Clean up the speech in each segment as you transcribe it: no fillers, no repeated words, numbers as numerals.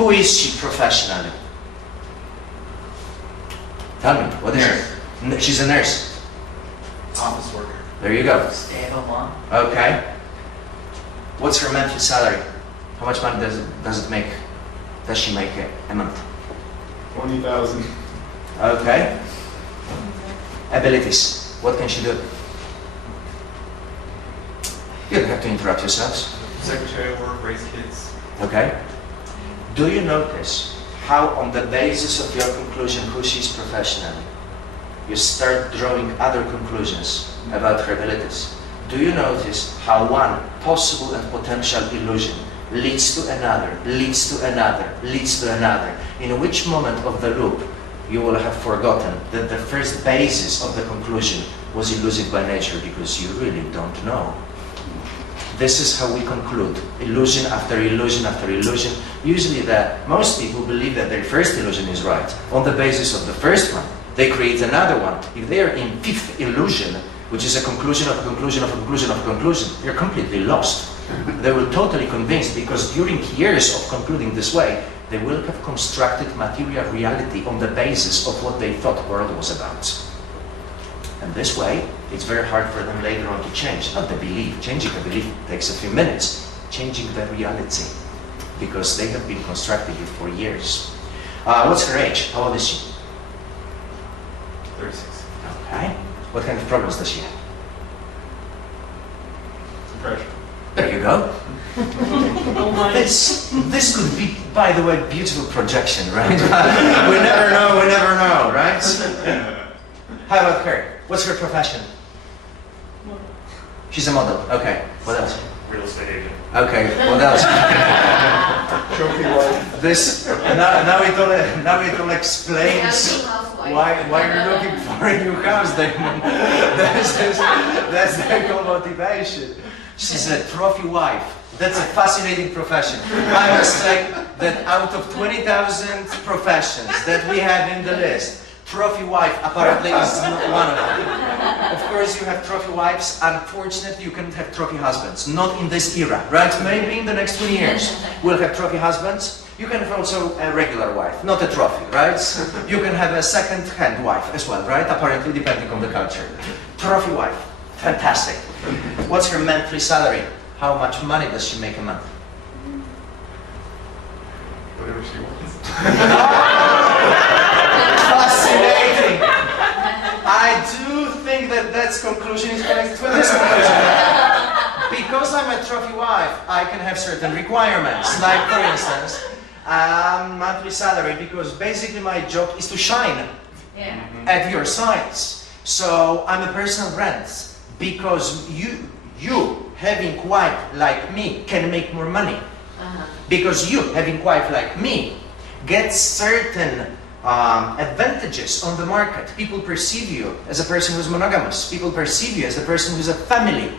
Who is she professionally? Tell me, what is she? She's a nurse. Office worker. There you go. Stay-at-home mom. Okay. What's her monthly salary? How much money does it make? Does she make a month? 20,000. Okay. Abilities. What can she do? You don't have to interrupt yourselves. Secretary work, raise kids. Okay. Do you notice how on the basis of your conclusion who she is professionally, you start drawing other conclusions about her abilities? Do you notice how one possible and potential illusion leads to another, leads to another, leads to another? In which moment of the loop you will have forgotten that the first basis of the conclusion was illusive by nature, because you really don't know. This is how we conclude, illusion after illusion after illusion. Usually most people believe that their first illusion is right. On the basis of the first one, they create another one. If they are in fifth illusion, which is a conclusion of a conclusion of a conclusion of a conclusion, they're completely lost. They will totally convinced, because during years of concluding this way, they will have constructed material reality on the basis of what they thought the world was about. And this way, it's very hard for them later on to change. Not the belief. Changing the belief takes a few minutes. Changing the reality, because they have been constructing it for years. What's her age? How old is she? 36. Okay. What kind of problems does she have? Depression. There you go. This could be, by the way, beautiful projection, right? we never know, right? How about her? What's her profession? She's a model. Okay. What else? Real estate agent. Okay. What else? Trophy wife. This now it all explains why you're looking for a new house, Damon. That's the whole motivation. She's a trophy wife. That's a fascinating profession. I must say that out of 20,000 professions that we have in the list, trophy wife apparently is not one of them. Of course, you have trophy wives. Unfortunately, you cannot have trophy husbands. Not in this era, right? Maybe in the next 20 years we'll have trophy husbands. You can have also a regular wife, not a trophy, right? You can have a second-hand wife as well, right? Apparently, depending on the culture. Trophy wife, fantastic. What's her monthly salary? How much money does she make a month? Whatever she wants. Fascinating. I do think that conclusion is connected with this conclusion. Because I'm a trophy wife, I can have certain requirements. Like, for instance, monthly salary, because basically my job is to shine at your sides. So I'm a personal brand, because you having wife like me can make more money. Because you having wife like me gets certain advantages on the market. People perceive you as a person who's monogamous. People perceive you as a person who's a family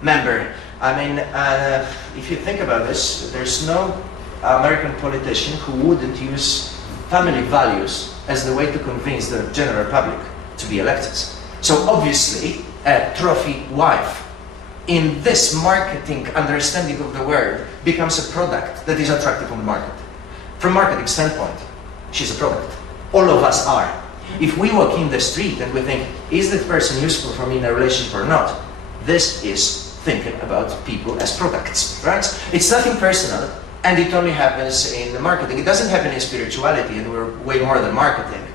member. I mean, if you think about this, there's no American politician who wouldn't use family values as the way to convince the general public to be elected. So obviously, a trophy wife in this marketing understanding of the word becomes a product that is attractive on the market. From marketing standpoint, she's a product. All of us are. If we walk in the street and we think, is this person useful for me in a relationship or not? This is thinking about people as products, right? It's nothing personal, and it only happens in the marketing. It doesn't happen in spirituality, and we're way more than marketing.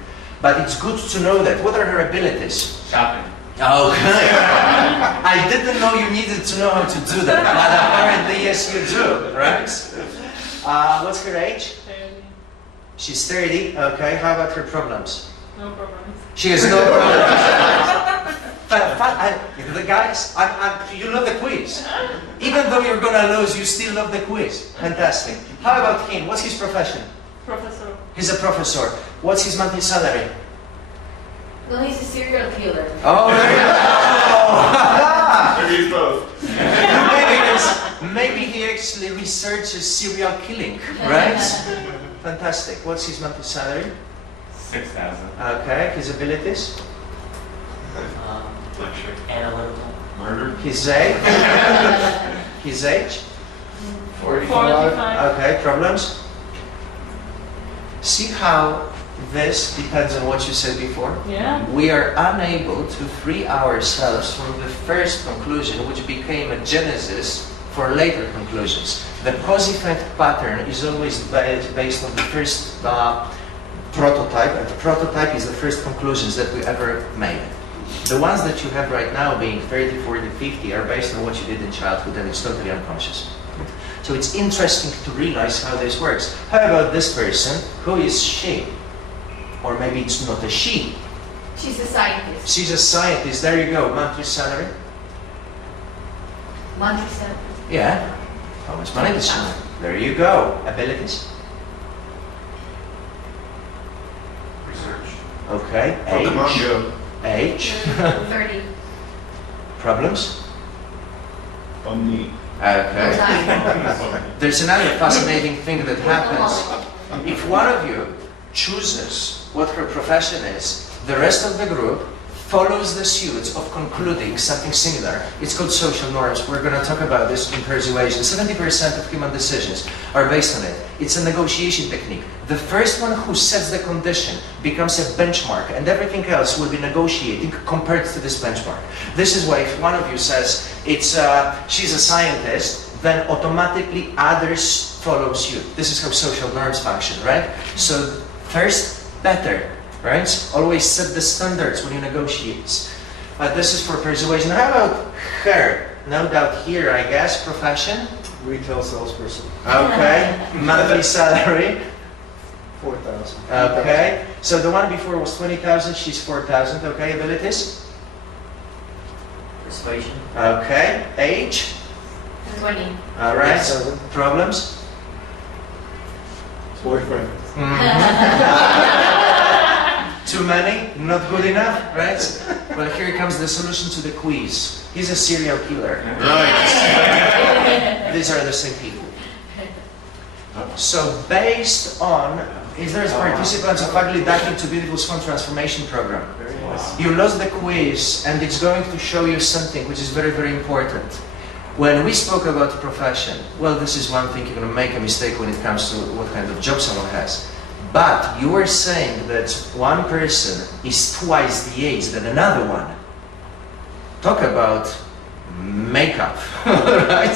But it's good to know that. What are her abilities? Shopping. Okay. I didn't know you needed to know how to do that, but apparently yes you do, right? What's her age? 30. She's 30, okay. How about her problems? No problems. She has no problems. The guys, you love the quiz. Even though you're gonna lose, you still love the quiz. Fantastic. How about him? What's his profession? Professor. He's a professor. What's his monthly salary? Well, he's a serial killer. Oh, there you go. Maybe both. Maybe he actually researches serial killing, right? Fantastic. What's his monthly salary? 6,000. Okay. His abilities? Lecture. Analytical. Murder. His age? His age? 45. Okay. Problems? See how this depends on what you said before? Yeah. We are unable to free ourselves from the first conclusion, which became a genesis for later conclusions. The cause-effect pattern is always based on the first prototype, and the prototype is the first conclusions that we ever made. The ones that you have right now, being 30, 40, 50, are based on what you did in childhood, and it's totally unconscious. So it's interesting to realize how this works. How about this person? Who is she? Or maybe it's not a she. She's a scientist. She's a scientist. There you go. Monthly salary? Monthly salary. Yeah. How much money does she have? There you go. Abilities? Research. Okay. Pokemon Age? Go. Age? 30. Problems? Omni. Okay. Time. There's another fascinating thing that happens. If one of you chooses what her profession is, the rest of the group follows the suit of concluding something similar. It's called social norms. We're going to talk about this in persuasion. 70% of human decisions are based on it. It's a negotiation technique. The first one who sets the condition becomes a benchmark, and everything else will be negotiating compared to this benchmark. This is why if one of you says she's a scientist, then automatically others follow suit. This is how social norms function, right? So first, better. Right? Always set the standards when you negotiate. This is for persuasion. How about her? No doubt here, I guess. Profession? Retail salesperson. Okay. Monthly salary? 4,000. Okay. So the one before was 20,000, she's 4,000. Okay. Abilities? Persuasion. Okay. Age? 20. All right. 7. Problems? Boyfriend. Too many? Not good enough? Right? Well, here comes the solution to the quiz. He's a serial killer. Right. These are the same people. So based on, is there participants of Ugly Duckling to Beautiful Swan transformation program? Very nice. You lost the quiz, and it's going to show you something which is very, very important. When we spoke about profession, well, this is one thing, you're going to make a mistake when it comes to what kind of job someone has. But you were saying that one person is twice the age than another one. Talk about makeup, right?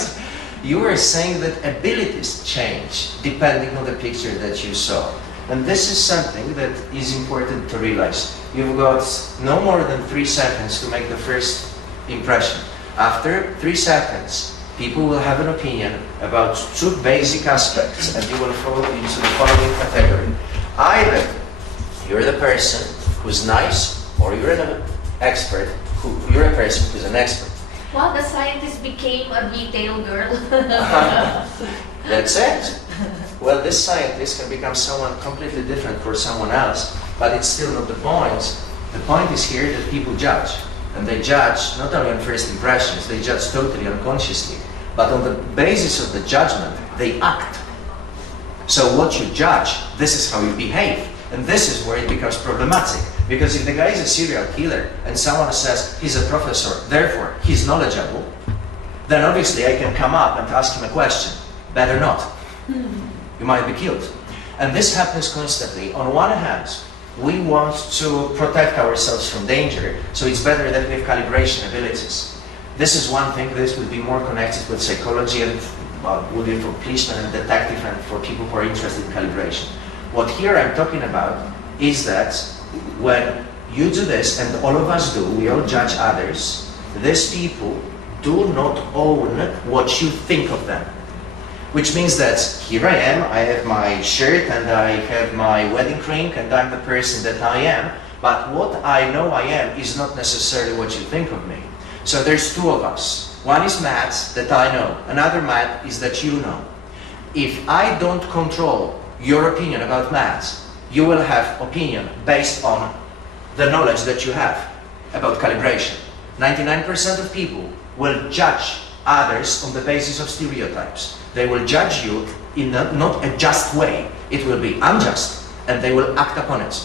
You were saying that abilities change depending on the picture that you saw. And this is something that is important to realize. You've got no more than 3 seconds to make the first impression. After 3 seconds, people will have an opinion about 2 basic aspects, and you will fall into the following category. Either you're the person who's nice, or you're an expert, you're a person who's an expert. Well, the scientist became a retail girl. That's it. Well, this scientist can become someone completely different for someone else, but it's still not the point. The point is here that people judge. And they judge not only on first impressions, they judge totally unconsciously. But on the basis of the judgment, they act. So what you judge, this is how you behave. And this is where it becomes problematic. Because if the guy is a serial killer and someone says he's a professor, therefore he's knowledgeable, then obviously I can come up and ask him a question. Better not. You might be killed. And this happens constantly. On one hand, we want to protect ourselves from danger, so it's better that we have calibration abilities. This is one thing. This would be more connected with psychology and would be for policemen and detective and for people who are interested in calibration. What here I'm talking about is that when you do this, and all of us do, we all judge others, these people do not own what you think of them. Which means that here I am, I have my shirt and I have my wedding ring and I'm the person that I am, but what I know I am is not necessarily what you think of me. So there's 2 of us. One is Matt, that I know. Another Matt is that you know. If I don't control your opinion about Matt, you will have opinion based on the knowledge that you have about calibration. 99% of people will judge others on the basis of stereotypes. They will judge you in not a just way. It will be unjust, and they will act upon it.